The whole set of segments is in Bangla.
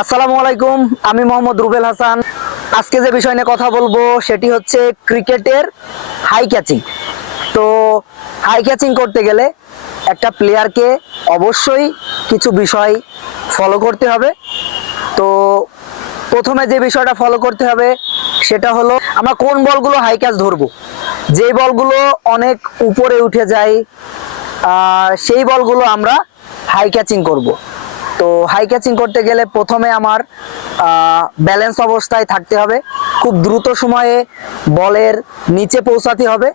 আসসালামু আলাইকুম, আমি মোহাম্মদ রুবেল হাসান। আজকে যে বিষয় নিয়ে কথা বলবো সেটি হচ্ছে ক্রিকেটের হাই ক্যাচিং। তো হাই ক্যাচিং করতে গেলে একটা প্লেয়ারকে অবশ্যই কিছু বিষয় ফলো করতে হবে। তো প্রথমে যে বিষয়টা ফলো করতে হবে সেটা হলো আমরা কোন বলগুলো হাই ক্যাচ ধরবো। যে বলগুলো অনেক উপরে উঠে যায় সেই বলগুলো আমরা হাই ক্যাচিং করব। তো হাই ক্যাচিং করতে গেলে প্রথমে আমার ব্যালেন্স অবস্থায় থাকতে হবে, খুব দ্রুত সময়ে বলের নিচে পৌঁছাতে হবে।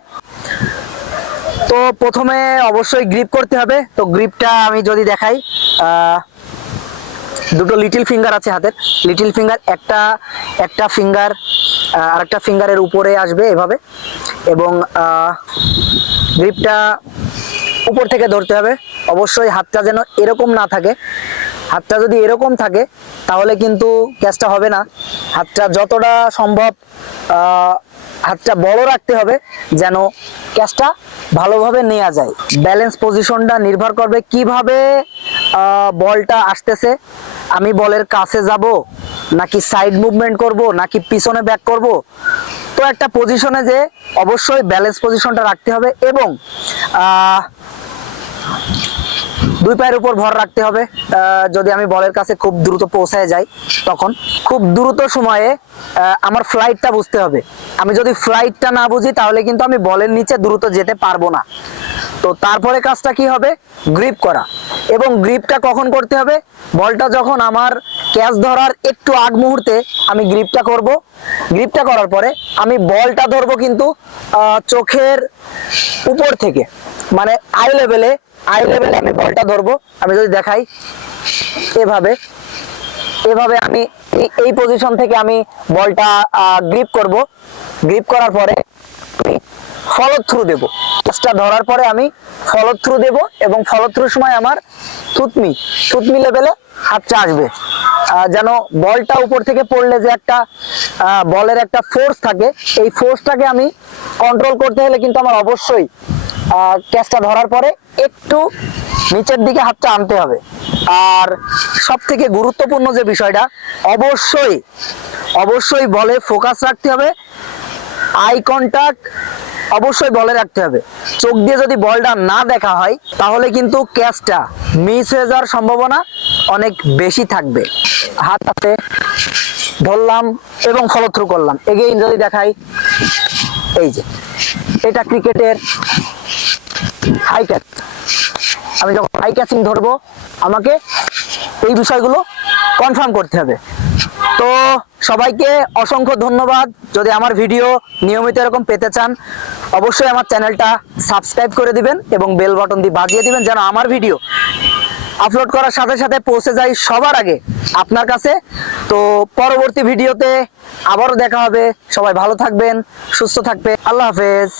তো প্রথমে অবশ্যই গ্রিপ করতে হবে। তো গ্রিপটা আমি যদি দেখাই, দুটো লিটল ফিঙ্গার আছে হাতের। লিটল ফিঙ্গার একটা ফিঙ্গার আরেকটা ফিঙ্গারের উপরে আসবে এভাবে, এবং গ্রিপটা উপর থেকে ধরতে হবে। অবশ্যই হাতটা যেন এরকম না থাকে। হাতটা যদি এরকম থাকে তাহলে কিন্তু ক্যাচটা হবে না। হাতটা যতটা সম্ভব হাতটা বড় রাখতে হবে যেন ক্যাচটা ভালোভাবে নেওয়া যায়। ব্যালেন্স পজিশনটা নির্ভর করবে কিভাবে বলটা আসতেছে। আমি বলের কাছে যাব, নাকি সাইড মুভমেন্ট করব, নাকি পিছনে ব্যাক করব। তো একটা পজিশনে যে অবশ্যই ব্যালেন্স পজিশনটা রাখতে হবে, এবং দুই পায়ের উপর ভর রাখতে হবে। যদি আমি বলের কাছে খুব দ্রুত পৌঁছায় যাই, তখন খুব দ্রুত সময়ে আমার ফ্লাইটটা বুঝতে হবে। আমি যদি ফ্লাইটটা না বুঝি তাহলে কিন্তু আমি বলের নিচে দ্রুত যেতে পারবো না। তো তারপরে কাজটা কি হবে, গ্রিপ করা। এবং গ্রিপটা কখন করতে হবে, বলটা যখন আমার ক্যাচ ধরার একটু আগ মুহূর্তে আমি গ্রিপটা করব। গ্রিপটা করার পরে আমি বলটা ধরবো কিন্তু চোখের উপর থেকে, মানে আই লেভেলে আমি বলটা ধরবো। আমি যদি দেখাই, এভাবে আমি এই পজিশন থেকে আমি বলটা গ্রিপ করব। গ্রিপ করার পরে আমি ফলো থ্রু দেবো। ক্যাচটা ধরার পরে আমি ফলো থ্রু দেব, এবং ফলো থ্রুর সময় আমার থুতনি লেভেলে হাতটা আসবে, যেন বলটা উপর থেকে পড়লে যে একটা বলের একটা ফোর্স থাকে, এই ফোর্সটাকে আমি কন্ট্রোল করতে হলে কিন্তু আমার অবশ্যই ক্যাচটা ধরার পরে একটু নিচের দিকে হাতটা আনতে হবে। আর সব থেকে গুরুত্বপূর্ণ যে বিষয়টা, অবশ্যই বলে ফোকাস রাখতে হবে। আই কন্টাক্ট অবশ্যই বলে রাখতে হবে। চোখ দিয়ে যদি বলটা না দেখা হয় তাহলে কিন্তু ক্যাচটা মিস হয়ে যাওয়ার সম্ভাবনা অনেক বেশি থাকবে। হাত হাতে ধরলাম এবং ফলো থ্রু করলাম। এগেইন যদি দেখাই, এই যে এটা ক্রিকেটের হাই ক্যাচ। আমি যখন হাই ক্যাচিং ধরবো আমাকে এই বিষয়গুলো কনফার্ম করতে হবে। তো সবাইকে অসংখ্য ধন্যবাদ। যদি আমার ভিডিও নিয়মিত এরকম পেতে চান অবশ্যই আমার চ্যানেলটা সাবস্ক্রাইব করে দিবেন এবং বেল বাটন দিয়ে বাজিয়ে দিবেন, যেন আমার ভিডিও আপলোড করার সাথে সাথে পৌঁছে যায় সবার আগে আপনার কাছে। তো পরবর্তী ভিডিওতে আবারও দেখা হবে। সবাই ভালো থাকবেন, সুস্থ থাকবেন। আল্লাহ হাফেজ।